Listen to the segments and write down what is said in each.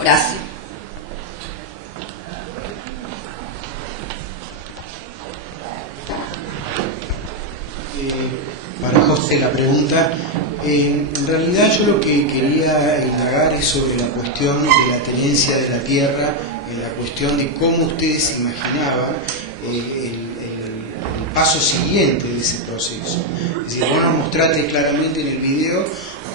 Horacio. Para José la pregunta, en realidad yo lo que quería indagar es sobre la cuestión de la tenencia de la tierra, en la cuestión de cómo ustedes imaginaban el paso siguiente de ese proceso. Es decir, vos nos mostraste claramente en el video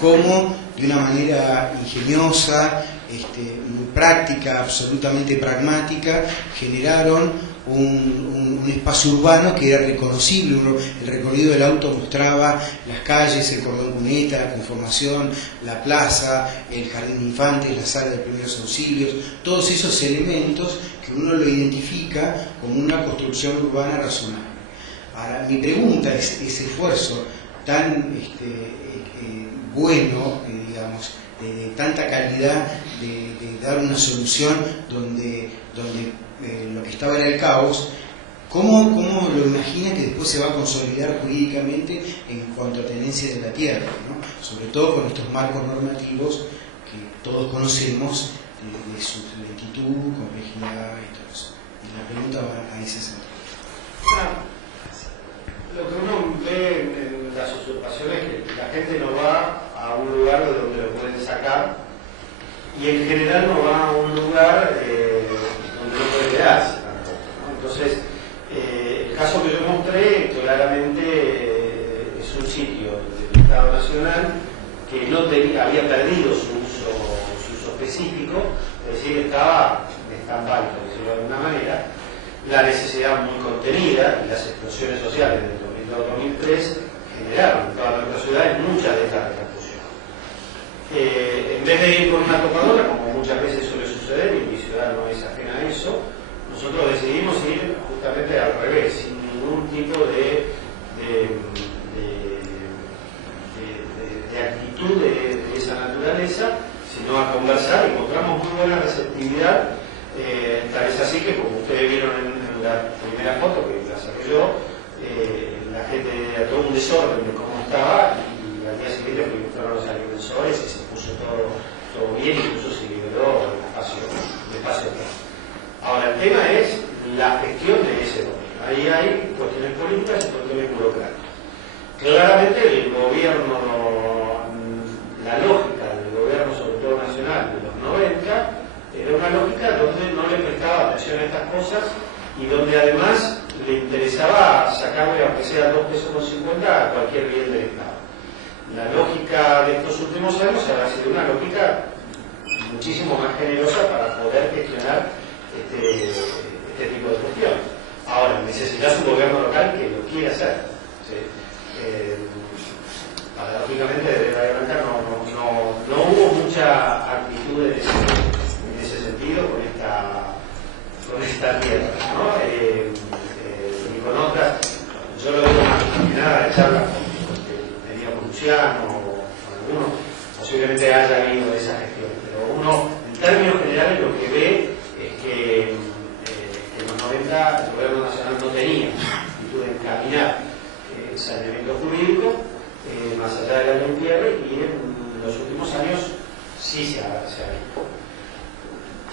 cómo de una manera ingeniosa, muy práctica, absolutamente pragmática, generaron un espacio urbano que era reconocible. El recorrido del auto mostraba las calles, el cordón cuneta, la conformación, la plaza, el jardín de infantes, la sala de primeros auxilios, todos esos elementos que uno lo identifica como una construcción urbana razonable. Ahora, mi pregunta es, ese esfuerzo tan bueno, digamos, de tanta calidad, de dar una solución donde lo que estaba era el caos, ¿cómo lo imagina que después se va a consolidar jurídicamente en cuanto a tenencia de la tierra, ¿no? Sobre todo con estos marcos normativos que todos conocemos de su lentitud, complejidad y todo eso? Y la pregunta va a ese sentido. Lo que uno ve en las usurpaciones es que la gente no va a un lugar de donde lo pueden sacar, y en general no va a un lugar donde no puede quedarse tampoco, ¿no? Entonces, el caso que yo mostré claramente es un sitio del Estado Nacional que no había perdido su uso específico, es decir, estaba en stand-by, por decirlo de alguna manera. La necesidad muy contenida y las explosiones sociales del 2002-2003 generaron en toda nuestra ciudad muchas de estas repercusiones. En vez de ir con una topadora, como muchas veces suele suceder, y mi ciudad no es ajena a eso, nosotros decidimos ir justamente al revés, sin ningún tipo de actitud de esa naturaleza, sino a conversar, y encontramos muy buena receptividad. Tal es así que, como ustedes vieron en la primera foto que la saqué yo, la gente era todo un desorden de cómo estaba, y al día siguiente fueron los agrimensores y se puso todo bien, incluso se liberó el espacio. Ahora, el tema es la gestión de ese dominio. Ahí hay cuestiones políticas y cuestiones burocráticas. Claramente el gobierno, la lógica del gobierno, sobre todo nacional, de los 90, era una lógica donde no le prestaba atención a estas cosas y donde además le interesaba sacarle, aunque sea 2,50 pesos a cualquier bien del Estado. La lógica de estos últimos años ha sido una lógica muchísimo más generosa para poder gestionar este tipo de cuestiones. Ahora, necesitas un gobierno local que lo quiera hacer. ¿Sí? Paradójicamente, desde la Blanca no hubo mucha actitud en ese sentido con esta tierra, ¿no? Y con otras, yo lo digo más que nada de charlas con Medina Luciano o con algunos, posiblemente haya habido esa gestión, pero uno, en términos generales, lo que ve es que en los 90 el gobierno nacional no tenía actitud de encaminar saneamiento jurídico más allá de la entierre, y en los últimos años sí se ha visto.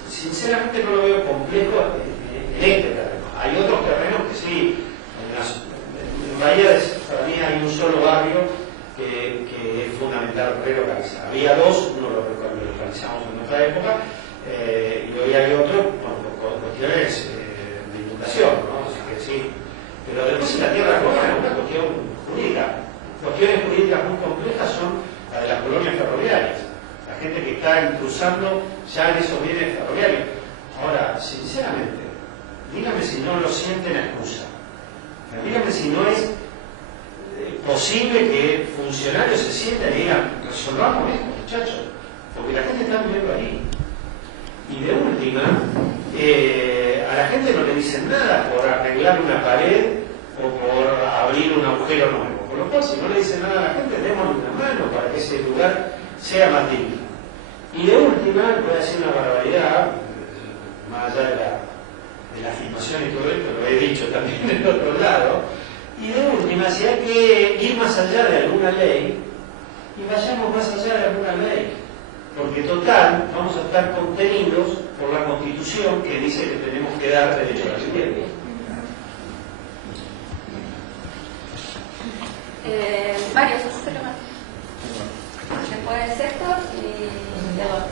Sinceramente no lo veo complejo en este terreno. Hay otros terrenos que sí. En Bahía, para mí, hay un solo barrio que es fundamental relocalizar. Había dos, uno lo localizamos en nuestra época, y hoy hay otro por cuestiones de inundación, ¿no? Así que sí. Pero después, si la tierra corta es una cuestión jurídica. Cuestiones jurídicas muy complejas son las de las colonias ferroviarias. La gente que está intrusando ya en esos bienes ferroviarios. Ahora, sinceramente, dígame si no lo sienten excusa. Dígame si no es posible que funcionarios se sientan y digan, resolvamos esto, muchachos, porque la gente está viviendo ahí. Y de última, a la gente no le dicen nada por arreglar una pared o por abrir un agujero nuevo. Por lo cual, si no le dicen nada a la gente, démosle una mano para que ese lugar sea más digno. Y de última, voy a decir una barbaridad, más allá de la afirmación y todo esto, lo he dicho también del otro lado, y de última, si hay que ir más allá de alguna ley, y vayamos más allá de alguna ley. porque total vamos a estar contenidos por la Constitución que dice que tenemos que dar derecho a la vivienda. Varios, después de Héctor y Eduardo.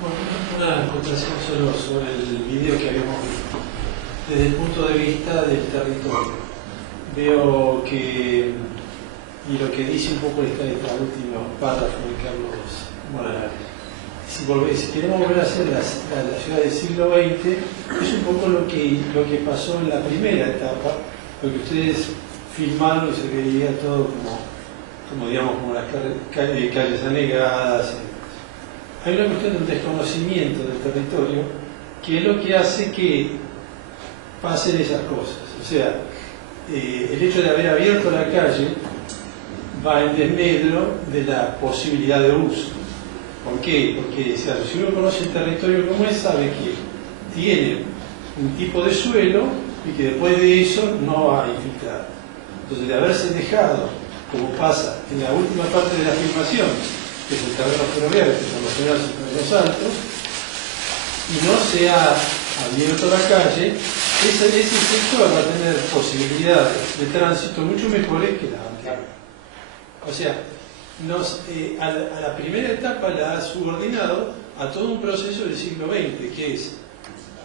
Bueno, una acotación solo sobre el video que habíamos visto. Desde el punto de vista del territorio, veo que, y lo que dice un poco esta última párrafo de Carlos Morales, si queremos volver a hacer la ciudad del siglo XX, es un poco lo que pasó en la primera etapa, lo que ustedes filmaron y se veía todo como digamos, como las calles anegadas. Hay una cuestión de un desconocimiento del territorio que es lo que hace que pasen esas cosas. O sea, el hecho de haber abierto la calle va en desmedro de la posibilidad de uso. ¿Por qué? Porque si uno conoce el territorio como es, sabe que tiene un tipo de suelo y que después de eso no va a infiltrar. Entonces, de haberse dejado, como pasa en la última parte de la filmación, que es el terreno ferroviario, que por lo general son terrenos altos, y no se ha abierto la calle, ese sector va a tener posibilidades de tránsito mucho mejores que la anterior. O sea, a la primera etapa la ha subordinado a todo un proceso del siglo XX, que es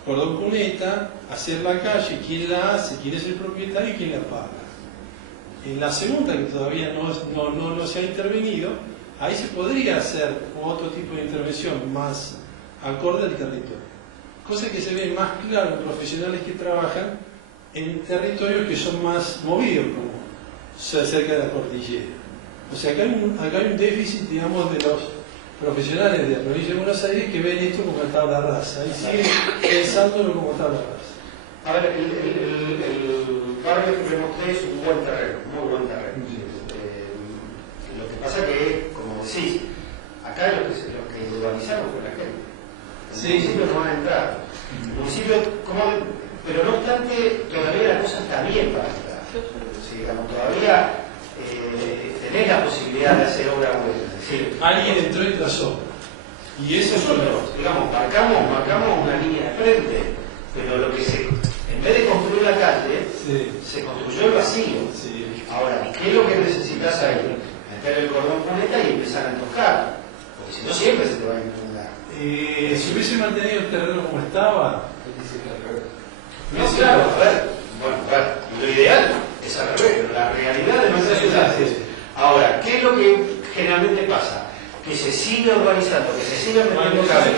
cordón cuneta, hacer la calle, quién la hace, quién es el propietario y quién la paga. En la segunda, que todavía no se ha intervenido, ahí se podría hacer otro tipo de intervención más acorde al territorio. Cosa que se ve más claro en profesionales que trabajan en territorios que son más movidos, como cerca de la cordillera. O sea, acá hay un déficit, digamos, de los profesionales de la provincia de Buenos Aires que ven esto como tabla rasa y siguen pensándolo como tabla rasa. A ver, el barrio que vemos es un buen terreno, muy buen terreno. Lo que pasa que, como decís, acá los que urbanizaron fue la gente. Los municipios no van a entrar. Pero no obstante, todavía la cosa está bien para entrar. Sí, digamos, todavía tenés la posibilidad de hacer obra buena. Es decir, alguien entró y trazó. Y eso nosotros, digamos, marcamos una línea de frente, pero lo que en vez de construir la calle, se construyó el vacío. Sí. Ahora, ¿qué es lo que necesitas ahí? Meter el cordón cuneta y empezar a entojar. Porque si no, siempre se te va a inundar. Si hubiese mantenido el terreno como estaba, no, claro, a ver, lo ideal es al revés, pero la realidad de nuestra ciudad es. Ahora, ¿qué es lo que generalmente pasa? Que se sigue urbanizando, que se sigue metiendo cables,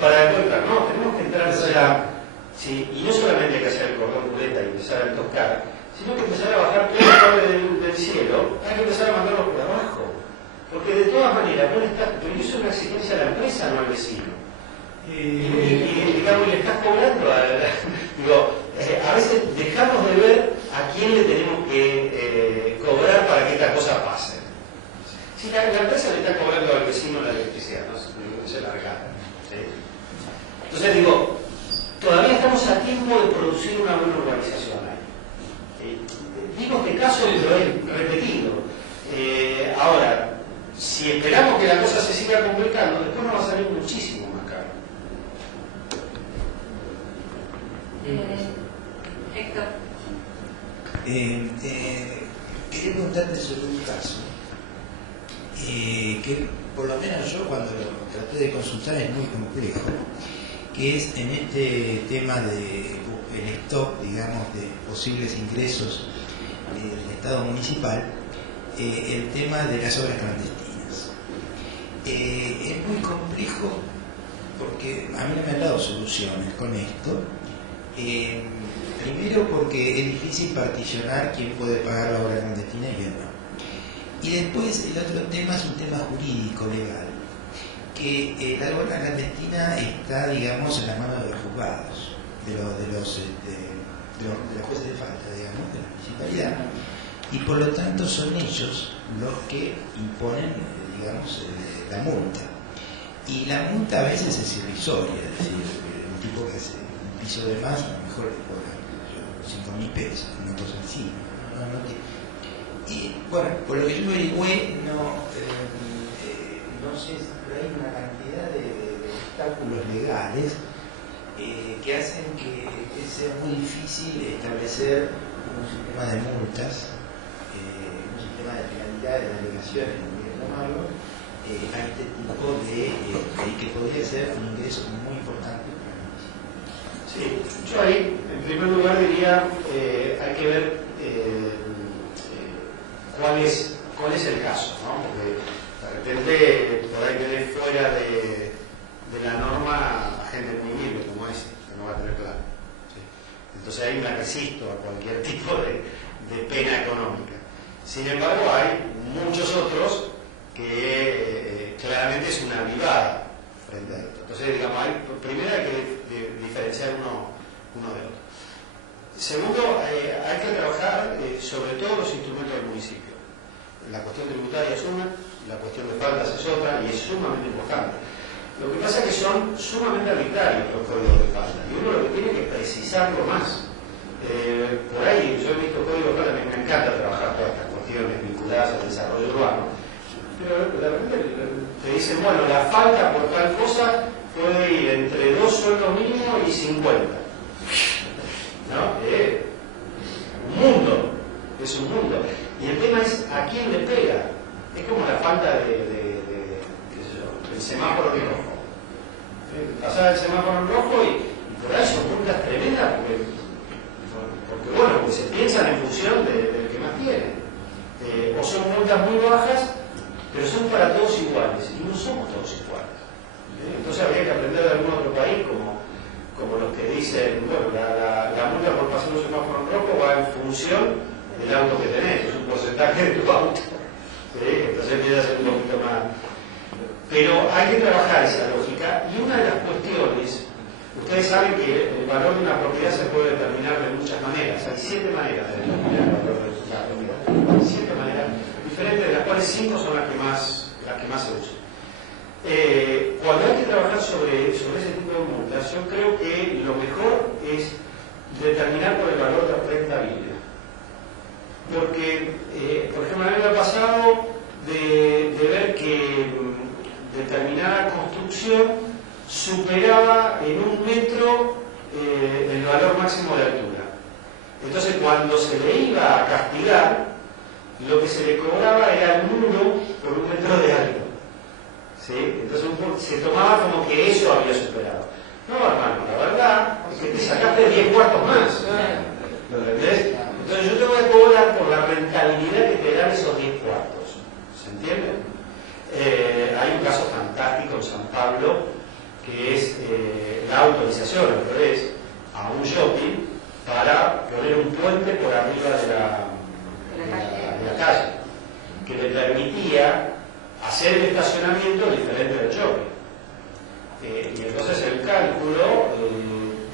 para después entrar. No, tenemos que entrar ya. Sí, y no solamente hay que hacer el cordón cuneta y empezar a entojar, sino que empezar a bajar todo el cable del cielo, hay que empezar a mandarlo por abajo. Porque de todas maneras, pero eso es una exigencia a la empresa, no al vecino. Y digamos, le estás cobrando a veces dejamos de ver a quién le tenemos que cobrar para que esta cosa pase. Si la empresa le está cobrando al vecino la electricidad, ¿no? Se la regala. ¿Sí? Entonces digo, todavía estamos a tiempo de producir una buena urbanización ahí. Digo este caso lo he repetido. Ahora, si esperamos que la cosa se siga complicando, después nos va a salir muchísimo más caro. Héctor. Quería preguntarte sobre un caso que por lo menos yo cuando lo traté de consultar es muy complejo, que es en este tema del stock, digamos, de posibles ingresos del Estado municipal, el tema de las obras clandestinas. Es muy complejo porque a mí no me han dado soluciones con esto. Primero porque es difícil particionar quién puede pagar la obra clandestina y quién no. Y después el otro tema es un tema jurídico, legal, que la obra clandestina está, digamos, en las manos de los juzgados, de los jueces de falta, digamos, de la municipalidad, y por lo tanto son ellos los que imponen, digamos, la multa. Y la multa a veces es irrisoria, es decir, un tipo que hace un piso de más, a lo mejor le cobra 5.000 pesos, una cosa así. Y bueno, por lo que yo averigüé, no sé, pero hay una cantidad de obstáculos legales que hacen que sea muy difícil establecer un sistema de multas, un sistema de penalidades, de alegaciones, como quieran llamarlo, a este tipo de que podría ser un ingreso muy importante para el municipio. Sí, yo ahí, en primer lugar, diría, hay que ver cuál es el caso, ¿no? Porque de repente por ahí tenés fuera de la norma a gente muy libre como ese, que no va a tener plata. ¿Sí? Entonces ahí me resisto a cualquier tipo de pena económica. Sin embargo, hay muchos otros que claramente es una vivada frente a esto. Entonces, digamos, primero hay que diferenciar uno del otro. Segundo, hay que trabajar sobre todos los instrumentos del municipio. La cuestión tributaria es una, la cuestión de faltas es otra, y es sumamente importante. Lo que pasa es que son sumamente arbitrarios los códigos de falta, y uno lo que tiene que precisarlo más. Por ahí, yo he visto códigos de falta, me encanta trabajar todas estas cuestiones vinculadas al desarrollo urbano, pero de repente te dicen, bueno, la falta por tal cosa puede ir entre 2 sueldos mínimos y 50. ¿No? Un mundo, es un mundo. Y el tema es a quién le pega. Es como la falta qué sé yo, el semáforo en rojo. Pasar el semáforo en rojo y por ahí son multas tremendas porque bueno, porque se piensan en función del que más tiene. O son multas muy bajas, pero son para todos iguales, y no somos todos iguales. Entonces habría que aprender de algún otro país, como los que dicen, bueno, la multa por pasar un semáforo en rojo va en función del auto que tenés, es un porcentaje de tu auto. ¿Sí? Entonces empieza a ser un poquito más. Pero hay que trabajar esa lógica, y una de las cuestiones, ustedes saben que el valor de una propiedad se puede determinar de muchas maneras. Hay 7 maneras de determinar el valor de una propiedad. 7 maneras diferentes, de las cuales 5 son las que más se usan. Cuando hay que trabajar sobre ese tipo de multas, yo creo que lo mejor es determinar por el valor de rentabilidad. Porque, por ejemplo, a mí me ha pasado de ver que determinada construcción superaba en 1 metro el valor máximo de altura. Entonces, cuando se le iba a castigar, lo que se le cobraba era el muro por 1 metro de alto. ¿Sí? Entonces se tomaba como que eso había superado. No, hermano, la verdad es que te sacaste 10 cuartos más. ¿Lo entendés? Entonces yo te voy a cobrar por la rentabilidad que te dan esos 10 cuartos. ¿Se entiende? Hay un caso fantástico en San Pablo, que es la autorización, al revés, a un shopping para poner un puente por arriba de la calle, que le permitía hacer el estacionamiento diferente del shopping. Y entonces el cálculo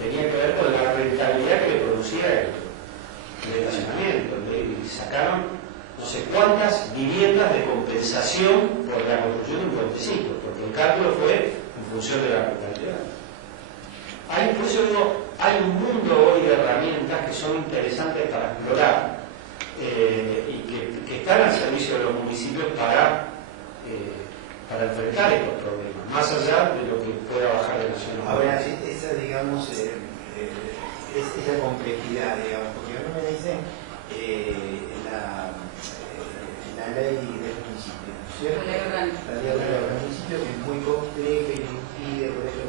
tenía que ver con la rentabilidad que le producía el estacionamiento. Y sacaron no sé cuántas viviendas de compensación por la construcción de un puentecito, porque el cálculo fue en función de la rentabilidad. Por eso digo, hay un mundo hoy de herramientas que son interesantes para explorar y que están al servicio de los municipios para enfrentar estos problemas, más allá de lo que pueda bajar de nacional. Ahora, esa, digamos, esa complejidad, digamos, porque uno me dice la ley del municipio, ¿cierto? La ley del municipio, que es muy compleja y impide, por eso.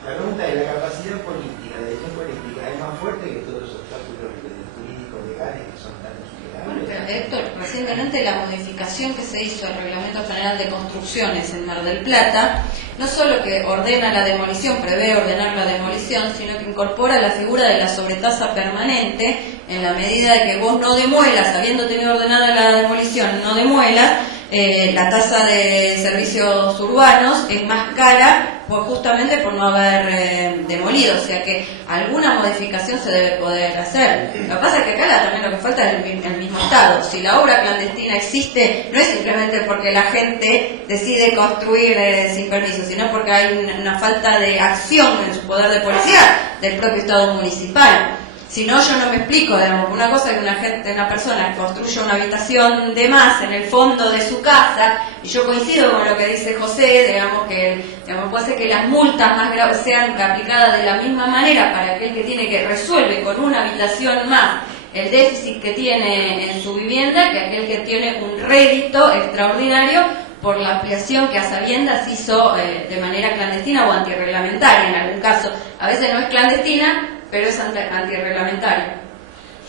La pregunta es, ¿la capacidad política, la decisión política, es más fuerte que todos los obstáculos jurídicos legales que son tan insuperables? Bueno, pero Héctor, recientemente la modificación que se hizo al Reglamento General de Construcciones en Mar del Plata, no solo que ordena la demolición, prevé ordenar la demolición, sino que incorpora la figura de la sobretasa permanente, en la medida de que vos no demuelas, habiendo tenido ordenada la demolición, no demuelas, la tasa de servicios urbanos es más cara justamente por no haber demolido, o sea que alguna modificación se debe poder hacer. Lo que pasa es que acá también lo que falta es el mismo Estado. Si la obra clandestina existe, no es simplemente porque la gente decide construir sin permiso, sino porque hay una falta de acción en su poder de policía del propio Estado municipal. Si no, yo no me explico, digamos, una cosa es que una persona construye una habitación de más en el fondo de su casa, y yo coincido con lo que dice José, digamos, puede ser que las multas más graves sean aplicadas de la misma manera para aquel que tiene que resuelve con una habitación más el déficit que tiene en su vivienda, que aquel que tiene un rédito extraordinario por la ampliación que a sabiendas hizo de manera clandestina o antirreglamentaria en algún caso. A veces no es clandestina, pero es antirreglamentaria.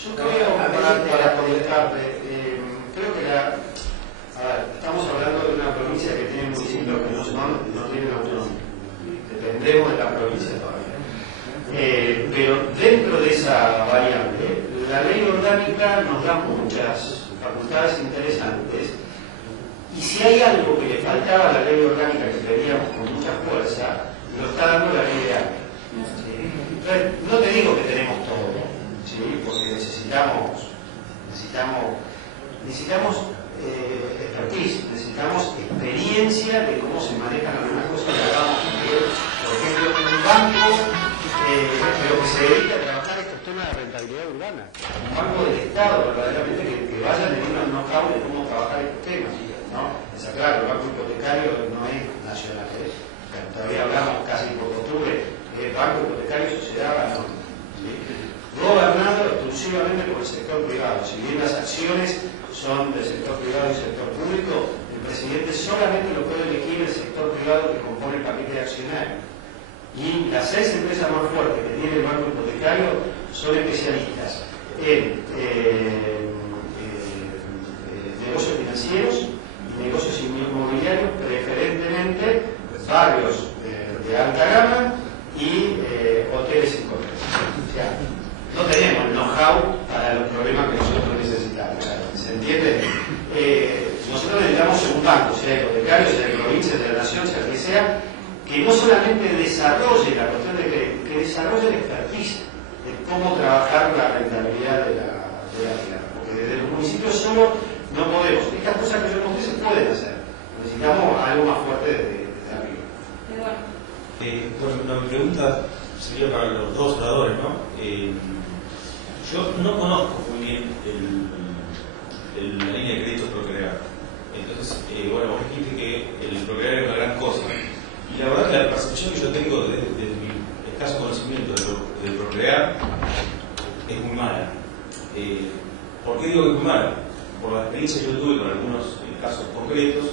Yo creo, para contestarte, creo que estamos hablando de una provincia que tiene municipios que no tienen autonomía. Dependemos de la provincia todavía. Pero dentro de esa variable, la ley orgánica nos da muchas facultades interesantes, y si hay algo que le faltaba a la ley orgánica que pedíamos con mucha fuerza, lo está dando la ley de área. Entonces, no te digo que tenemos todo, ¿sí? Porque necesitamos expertise, necesitamos experiencia de cómo se manejan algunas cosas que hagamos. Por ejemplo, un banco, pero que se dedica a trabajar estos temas de rentabilidad urbana. Un banco del Estado, verdaderamente, que vaya teniendo un know-how de cómo trabajar estos temas, ¿no? Está claro, el banco hipotecario no es nacional, todavía hablamos casi por costumbre, el banco hipotecario sociedad no, gobernado exclusivamente por el sector privado. Si bien las acciones son del sector privado y sector público, el presidente solamente lo puede elegir el sector privado que compone el paquete accionario. Y las 6 empresas más fuertes que tiene el banco hipotecario son especialistas en negocios financieros y negocios inmobiliarios, preferentemente barrios de alta gama y hoteles y comercios. O sea, no tenemos el know-how para los problemas que nosotros necesitamos. ¿Se entiende? Nosotros necesitamos un banco, sea hipotecario, sea de provincia, sea de la nación, sea el que sea, que no solamente desarrolle la cuestión de que desarrolle la expertise de cómo trabajar la rentabilidad de la tierra. Porque desde los municipios solo no podemos. Estas cosas que yo mostré se pueden hacer. Necesitamos algo más fuerte de arriba. Bueno, mi pregunta sería para los dos oradores, ¿no? Yo no conozco muy bien la línea de créditos Procrear. Entonces, bueno, vos dijiste que el Procrear es una gran cosa. Y la verdad que la percepción que yo tengo desde mi escaso conocimiento del Procrear es muy mala. ¿Por qué digo que es muy mala? Por la experiencia que yo tuve con algunos casos concretos,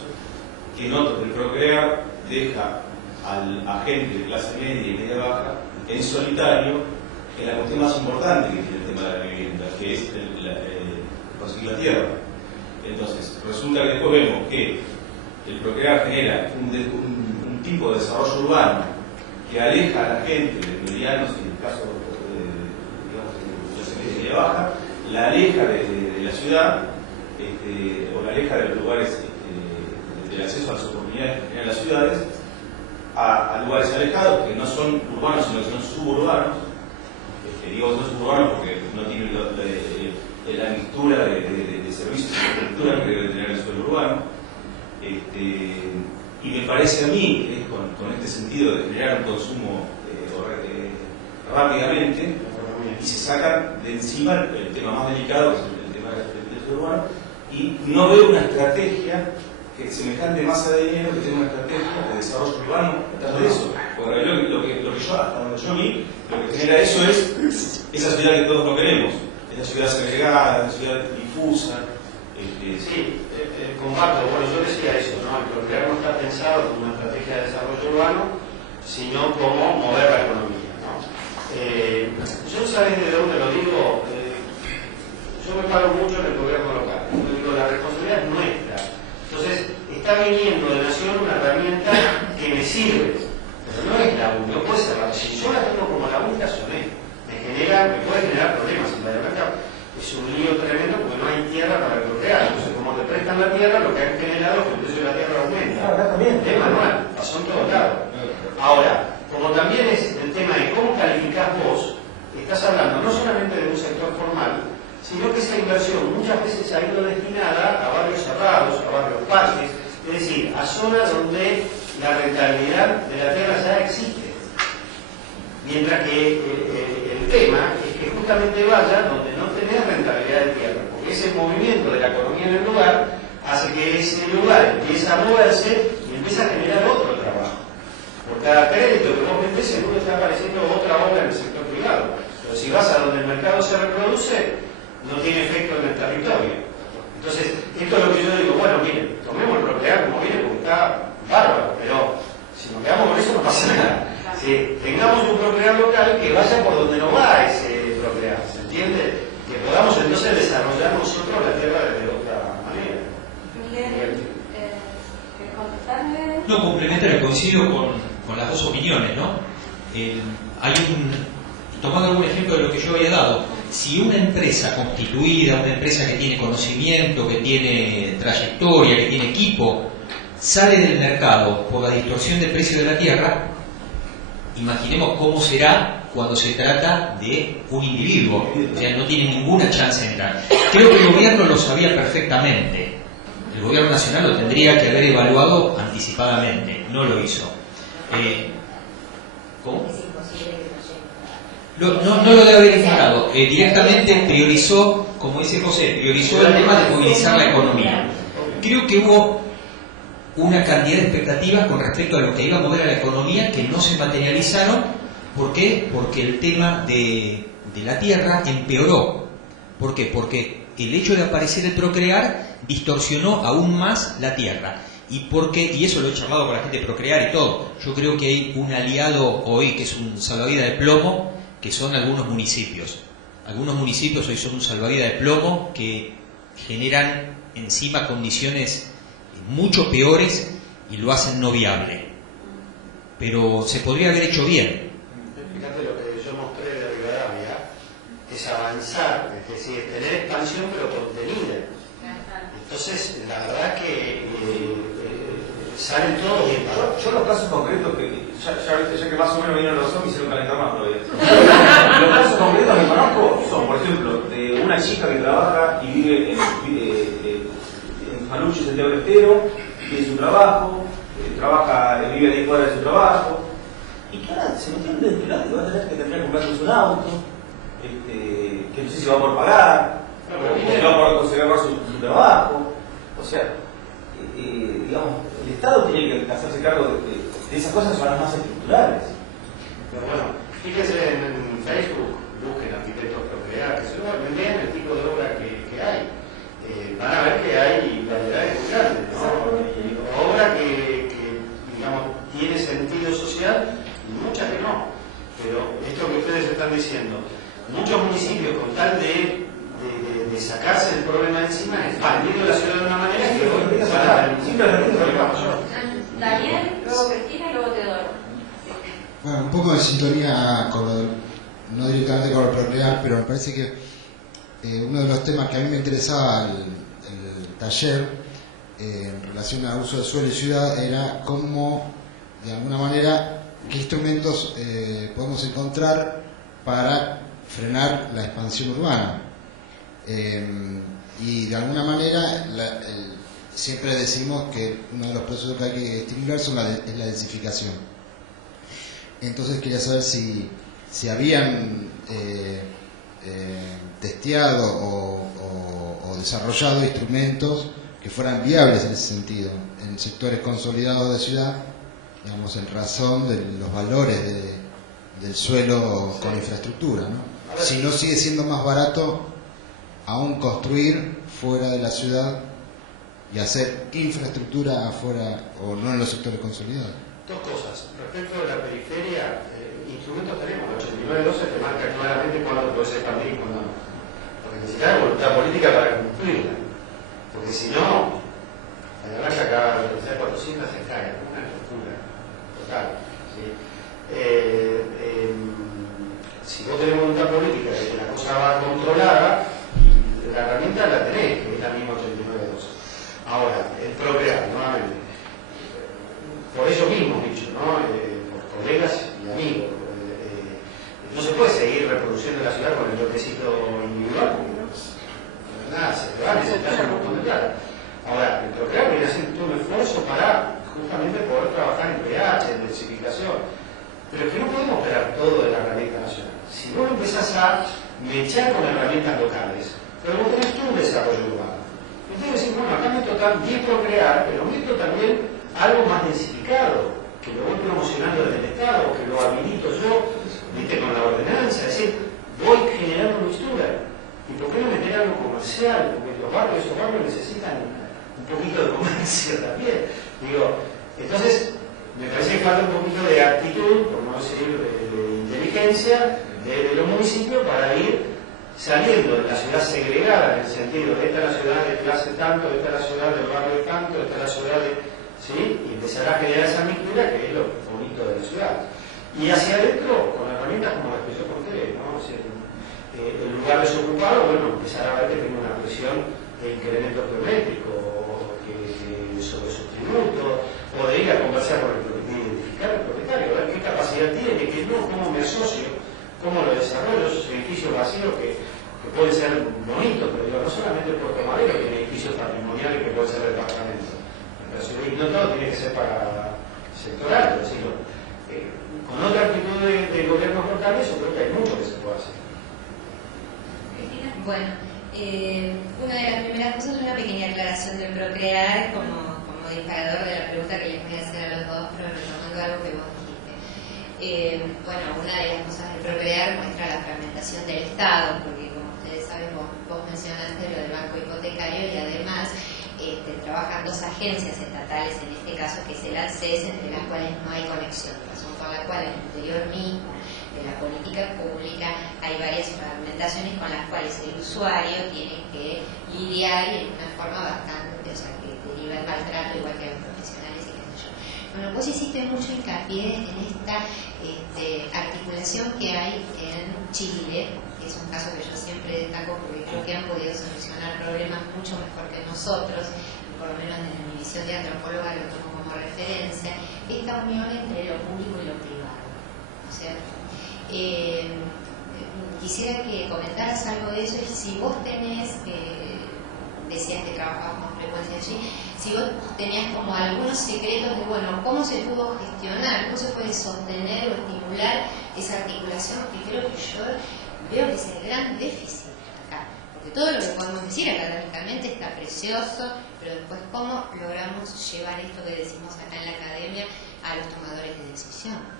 que noto que el Procrear deja al agente de clase media y media baja en solitario en la cuestión más importante que tiene el tema de la vivienda, que es conseguir la tierra. Entonces, resulta que después vemos que el Procrear genera un tipo de desarrollo urbano que aleja a la gente de medianos, en el caso de clase media y media baja, la aleja de la ciudad, o la aleja de los lugares del acceso a las oportunidades que generan las ciudades, a lugares alejados que no son urbanos sino que son suburbanos. Digo que son suburbanos porque no tienen la mixtura de servicios y de cultura que debe tener el suelo urbano. Y me parece a mí que es con este sentido de generar un consumo rápidamente, y se sacan de encima el tema más delicado, que es el tema del suelo urbano, y no veo una estrategia que semejante masa de dinero que tenga una estrategia de desarrollo urbano detrás de eso. Porque lo que yo, hasta donde yo vi, lo que genera eso es esa ciudad que todos no queremos, esa ciudad segregada, esa ciudad difusa. Sí, comparto. Bueno, yo decía eso, ¿no? El Procrear no está pensado como una estrategia de desarrollo urbano, sino como mover la economía, ¿no? Yo, ¿sabes de dónde lo digo? Yo me paro mucho en el gobierno local. Yo digo, la responsabilidad es nuestra. Entonces, está viniendo de Nación una herramienta que me sirve, pero no es la única, no puede ser la. Si yo la tengo como la única, soné. Me puede generar problemas. En la verdad, es un lío tremendo porque no hay tierra para Procrear. Entonces, como te prestan la tierra, lo que han generado es que el precio de la tierra aumenta. Es manual, pasó en todos lados. Ahora, como también es el tema de cómo calificás vos, estás hablando no solamente de un sector formal, sino que esa inversión muchas veces ha ido destinada a barrios cerrados, a barrios parques, es decir, a zonas donde la rentabilidad de la tierra ya existe. Mientras que el tema es que justamente vaya donde no tenés rentabilidad de tierra, porque ese movimiento de la economía en el lugar hace que ese lugar empiece a moverse y empiece a generar otro trabajo. Por cada crédito que vos metés, seguro está apareciendo otra obra en el sector privado. Pero si vas a donde el mercado se reproduce, no tiene efecto en el territorio. Entonces, esto es lo que yo digo, bueno, miren, tomemos el Procrear como viene porque está bárbaro, pero si nos quedamos con eso no pasa nada. Sí, tengamos un Procrear local que vaya por donde no va ese Procrear, ¿se entiende? Que podamos entonces desarrollar nosotros la tierra de otra manera. Miguel, ¿querés contestarle? No, complementario, coincido con las dos opiniones, ¿no? Tomando algún ejemplo de lo que yo había dado, si una empresa constituida, una empresa que tiene conocimiento, que tiene trayectoria, que tiene equipo, sale del mercado por la distorsión del precio de la tierra, imaginemos cómo será cuando se trata de un individuo, o sea, no tiene ninguna chance de entrar. Creo que el gobierno lo sabía perfectamente, el gobierno nacional lo tendría que haber evaluado anticipadamente, no lo hizo. ¿Cómo? No lo debe haber ignorado, directamente priorizó, como dice José, priorizó el tema de movilizar la economía. Creo que hubo una cantidad de expectativas con respecto a lo que iba a mover a la economía que no se materializaron. ¿Por qué? Porque el tema de la tierra empeoró. ¿Por qué? Porque el hecho de aparecer el Procrear distorsionó aún más la tierra. Y eso lo he charlado con la gente de Procrear y todo. Yo creo que hay un aliado hoy que es un salvavidas de plomo, que son algunos municipios. Algunos municipios hoy son un salvavidas de plomo que generan encima condiciones mucho peores y lo hacen no viable. Pero se podría haber hecho bien. Fíjate lo que yo mostré de Rivadavia, es avanzar, es decir, tener expansión pero contenida. Entonces, la verdad que salen todos bien. Yo los casos concretos ya que más o menos vinieron los zombies, se lo calentar más todavía. Los casos concretos que conozco son, por ejemplo, de una chica que trabaja y vive en Faluche, Santiago del Estero, tiene su trabajo, vive a 10 cuadras de su trabajo, y que ahora se metió en un destilado que va a tener que comprarse un auto, que no sé si va a poder pagar, o va a poder conseguir su trabajo. O sea, digamos, el Estado tiene que hacerse cargo de esas cosas, son las más estructurales. Pero bueno, fíjense en Facebook, busquen arquitectos Procrear, que se lo vean el tipo de obra que hay. Van a ver que hay variedades muy grandes, ¿no? Y obra que, digamos, tiene sentido social y muchas que no. Pero esto que ustedes están diciendo, muchos municipios con tal de sacarse el problema de encima, expandiendo la ciudad de una manera que hoy van a tener un problema mayor. Daniel, luego Cristina y luego Teodoro. Bueno, un poco de sintonía con no directamente con el Procrear, pero me parece que uno de los temas que a mí me interesaba el taller en relación al uso de suelo y ciudad era cómo, de alguna manera, qué instrumentos podemos encontrar para frenar la expansión urbana. Y de alguna manera siempre decimos que uno de los procesos que hay que estimular es la densificación. Entonces quería saber si habían testeado o desarrollado instrumentos que fueran viables en ese sentido, en sectores consolidados de ciudad, digamos, en razón de los valores del suelo con infraestructura, ¿no? Si no sigue siendo más barato aún construir fuera de la ciudad y hacer infraestructura afuera o no en los sectores consolidados. Dos cosas. Respecto de la periferia, instrumentos tenemos. El 89-12 te marca claramente cuándo puedes expandir y cuándo no. Porque necesitas voluntad política para cumplirla. Porque si no, la verdad que acá la velocidad de 400 se cae. Una locura total. ¿Sí? Si vos tenés voluntad política de que la cosa va controlada, la herramienta la tenés, que es la misma 89-12. Ahora, el Procrear, nuevamente. Por ellos mismos, dicho, ¿no? Por colegas y amigos. No se puede seguir reproduciendo la ciudad con el bloquecito individual, porque nada, se te va a necesitar un montón de plata. Ahora, el Procrear viene haciendo un esfuerzo para justamente poder trabajar en pH, en densificación. Pero es que no podemos esperar todo de la herramienta nacional. Si vos empezás a mechar con herramientas locales, pero vos tenés tu desarrollo urbano. Entonces decís, bueno, acá me toca bien procrear, pero meto también algo más densificado, que lo voy promocionando desde el Estado, que lo habilito yo, viste, con la ordenanza, es decir, voy generando mixtura. ¿Y por qué no meter algo comercial? Porque esos barrios necesitan un poquito de comercio también. Digo, entonces, me parece que falta un poquito de actitud, por no decir de inteligencia, de los municipios para ir saliendo de la ciudad segregada, en el sentido de esta es la ciudad de clase tanto, esta es la ciudad del barrio tanto, esta es la ciudad de... ¿sí? Y empezar a generar esa mixtura que es lo bonito de la ciudad. Y hacia adentro, con herramientas como las que yo conté, ¿no? O sea, el lugar desocupado, bueno, empezar a ver que tiene una presión de incremento geométrico, o sobre sus tributos, o de ir a conversar con el propietario, identificar al propietario, ver qué capacidad tiene, que no, cómo me asocio, cómo lo desarrollo, esos edificios vacíos que pueden ser bonitos, pero digo, no solamente el Puerto Madero tiene edificios patrimoniales que pueden ser departamentos, y no todo tiene que ser para sectoral, es decir, con otra actitud de gobiernos locales, yo creo que hay mucho que se puede hacer. Bueno, una de las primeras cosas es una pequeña aclaración del procrear como disparador de la pregunta que les voy a hacer a los dos, pero retomando algo que vos dijiste. Bueno, una de las cosas del procrear muestra la fragmentación del Estado, porque como ustedes saben, vos mencionaste lo del banco hipotecario y además trabajan dos agencias estatales, en este caso que es el ANSES, entre las cuales no hay conexión, razón por la cual en el interior mismo de la política pública hay varias fragmentaciones con las cuales el usuario tiene que lidiar y en una forma bastante, o sea, que deriva el maltrato igual que los profesionales y qué sé yo. Bueno, vos hiciste mucho hincapié en esta articulación que hay en Chile, que es un caso que yo siempre destaco porque creo que han podido solucionar problemas mucho mejor que nosotros, por lo menos desde mi visión de antropóloga lo tomo como referencia, esta unión entre lo público y lo privado, ¿no es cierto? Quisiera que comentaras algo de eso y si vos tenés, decías que trabajabas con frecuencia allí, si vos tenías como algunos secretos de, bueno, cómo se pudo gestionar, cómo se puede sostener o estimular esa articulación, que creo que yo veo que es el gran déficit acá, porque todo lo que podemos decir académicamente está precioso, pero después cómo logramos llevar esto que decimos acá en la academia a los tomadores de decisión.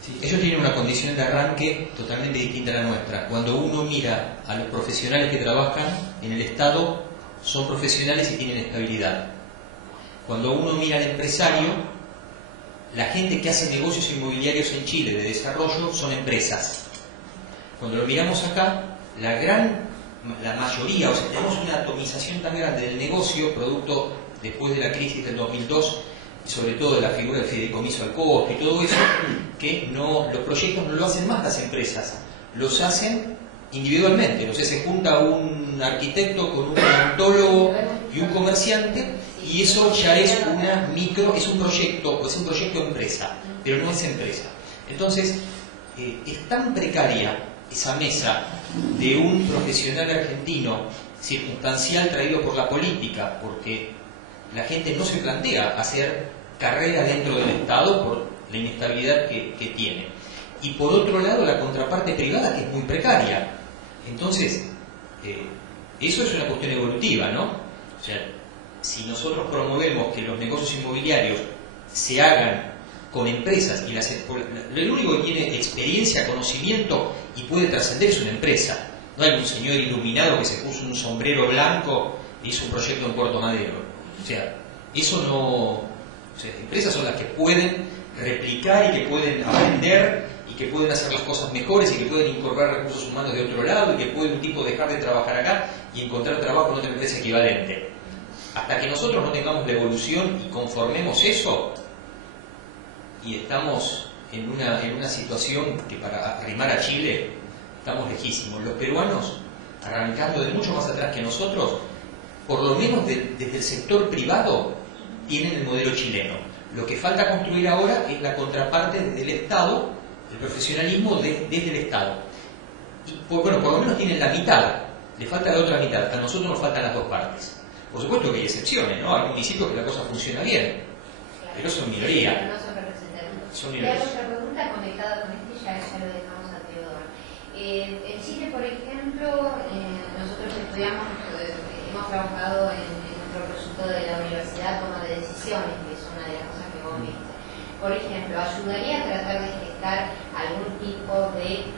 Sí, ellos tienen una condición de arranque totalmente distinta a la nuestra. Cuando uno mira a los profesionales que trabajan en el Estado, son profesionales y tienen estabilidad. Cuando uno mira al empresario, la gente que hace negocios inmobiliarios en Chile de desarrollo son empresas. Cuando lo miramos acá, la mayoría, o sea, tenemos una atomización tan grande del negocio, producto después de la crisis del 2002, y sobre todo de la figura del fideicomiso al costo y todo eso, que los proyectos no lo hacen más las empresas, los hacen individualmente. O sea, se junta un arquitecto con un odontólogo y un comerciante y eso ya es es un proyecto empresa, pero no es empresa. Entonces, es tan precaria esa mesa de un profesional argentino circunstancial traído por la política, porque la gente no se plantea hacer carrera dentro del Estado por la inestabilidad que tiene. Y por otro lado, la contraparte privada, que es muy precaria. Entonces, eso es una cuestión evolutiva, ¿no? O sea, si nosotros promovemos que los negocios inmobiliarios se hagan con empresas, y el único que tiene experiencia, conocimiento y puede trascender es una empresa. No hay un señor iluminado que se puso un sombrero blanco e hizo un proyecto en Puerto Madero. O sea, eso no... O sea, las empresas son las que pueden replicar y que pueden aprender y que pueden hacer las cosas mejores y que pueden incorporar recursos humanos de otro lado y que puede un tipo dejar de trabajar acá y encontrar trabajo en otra empresa equivalente. Hasta que nosotros no tengamos la evolución y conformemos eso, y estamos en una situación que para arrimar a Chile estamos lejísimos. Los peruanos, arrancando de mucho más atrás que nosotros, por lo menos desde el sector privado, tienen el modelo chileno. Lo que falta construir ahora es la contraparte del Estado, el profesionalismo desde el Estado. Y por lo menos tienen la mitad, le falta la otra mitad, a nosotros nos faltan las dos partes. Por supuesto que hay excepciones, ¿no? Hay municipios que la cosa funciona bien, pero son minoría. No son representativos. Son Le hago otra pregunta conectada con esto y ya lo dejamos a Teodoro. En Chile, por ejemplo, nosotros hemos trabajado en nuestro proyecto de la universidad toma de decisiones, que es una de las cosas que vos viste. Por ejemplo, ayudaría a tratar de gestar algún tipo de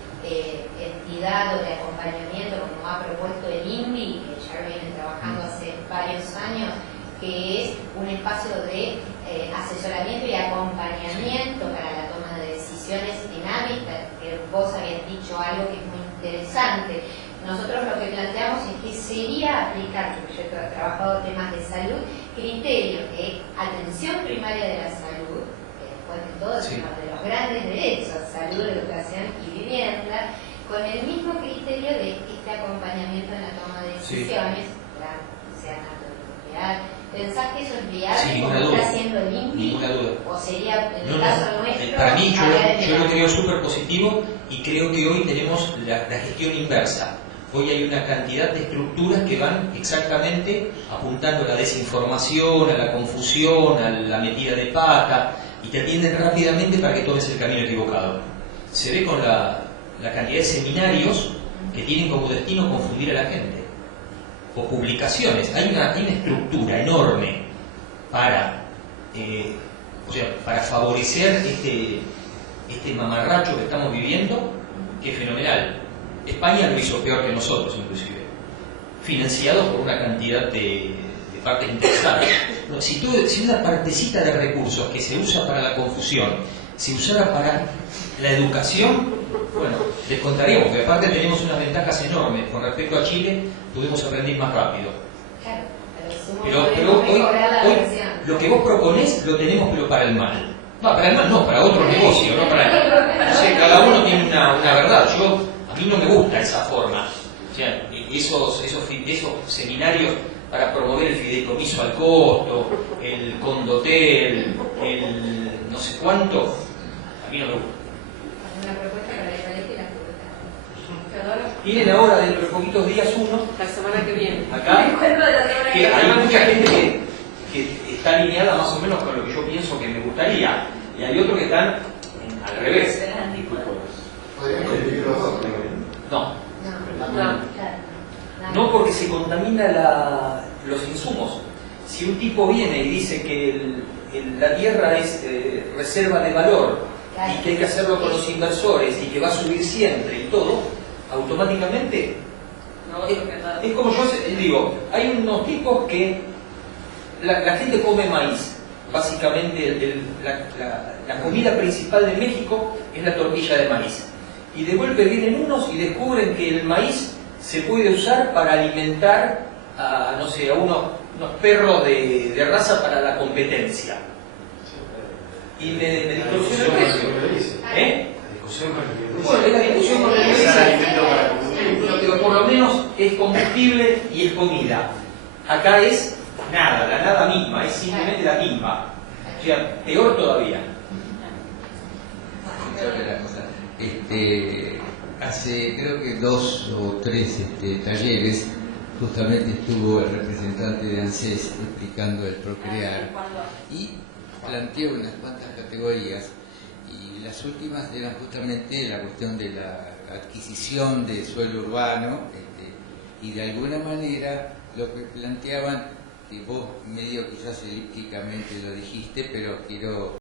entidad o de acompañamiento, como ha propuesto el INVI, que ya vienen trabajando hace varios años, que es un espacio de asesoramiento y acompañamiento para la toma de decisiones en hábitat, que vos habías dicho algo que es muy interesante. Nosotros lo que planteamos es que sería aplicar, porque yo he trabajado temas de salud, criterios de atención primaria de la salud, que después de todo es uno de los grandes derechos, salud, educación y vivienda, con el mismo criterio de este acompañamiento en la toma de decisiones, sea natural. ¿Pensás que eso es viable como está haciendo el INVI? Ninguna duda. ¿O sería, en el caso nuestro? Para mí, yo lo creo súper positivo y creo que hoy tenemos la gestión inversa. Hoy hay una cantidad de estructuras que van exactamente apuntando a la desinformación, a la confusión, a la metida de pata, y te atienden rápidamente para que tomes el camino equivocado. Se ve con la cantidad de seminarios que tienen como destino confundir a la gente. O publicaciones. Hay una estructura enorme para favorecer este mamarracho que estamos viviendo, que es fenomenal. España lo hizo peor que nosotros, inclusive, financiado por una cantidad de partes interesadas. Si una partecita de recursos que se usa para la confusión se usara para la educación, bueno, descontaríamos, porque aparte tenemos unas ventajas enormes con respecto a Chile, podemos aprender más rápido. Claro, pero hoy lo que vos proponés lo tenemos, pero para el mal. Para el mal no, para otro negocio, no para el... No sé, cada uno tiene una verdad. A mí no me gusta esa forma. O sea, esos seminarios para promover el fideicomiso al costo, el condotel, el no sé cuánto, a mí no me gusta. Una propuesta para el colegio y la facultad. Tienen ahora dentro de poquitos días uno, La semana que viene. acá, que hay mucha gente que está alineada más o menos con lo que yo pienso que me gustaría, y hay otros que están al revés. ¿Podríamos dividir los dos? No, porque se contamina los insumos. Si un tipo viene y dice que la tierra es reserva de valor y que hay que hacerlo con los inversores y que va a subir siempre y todo, automáticamente es como yo digo, hay unos tipos que la gente come maíz. Básicamente la comida principal de México es la tortilla de maíz. Y de golpe vienen unos y descubren que el maíz se puede usar para alimentar a unos perros de raza para la competencia. Y me distorsiona el precio. Bueno, es la discusión con el pero por lo menos es combustible y es comida. Acá es nada, la nada misma, es simplemente la timba. O sea, peor todavía. Hace creo que 2 o 3 talleres justamente estuvo el representante de ANSES explicando el procrear y planteó unas cuantas categorías, y las últimas eran justamente la cuestión de la adquisición de suelo urbano, y de alguna manera lo que planteaban, que vos medio quizás elípticamente lo dijiste, pero quiero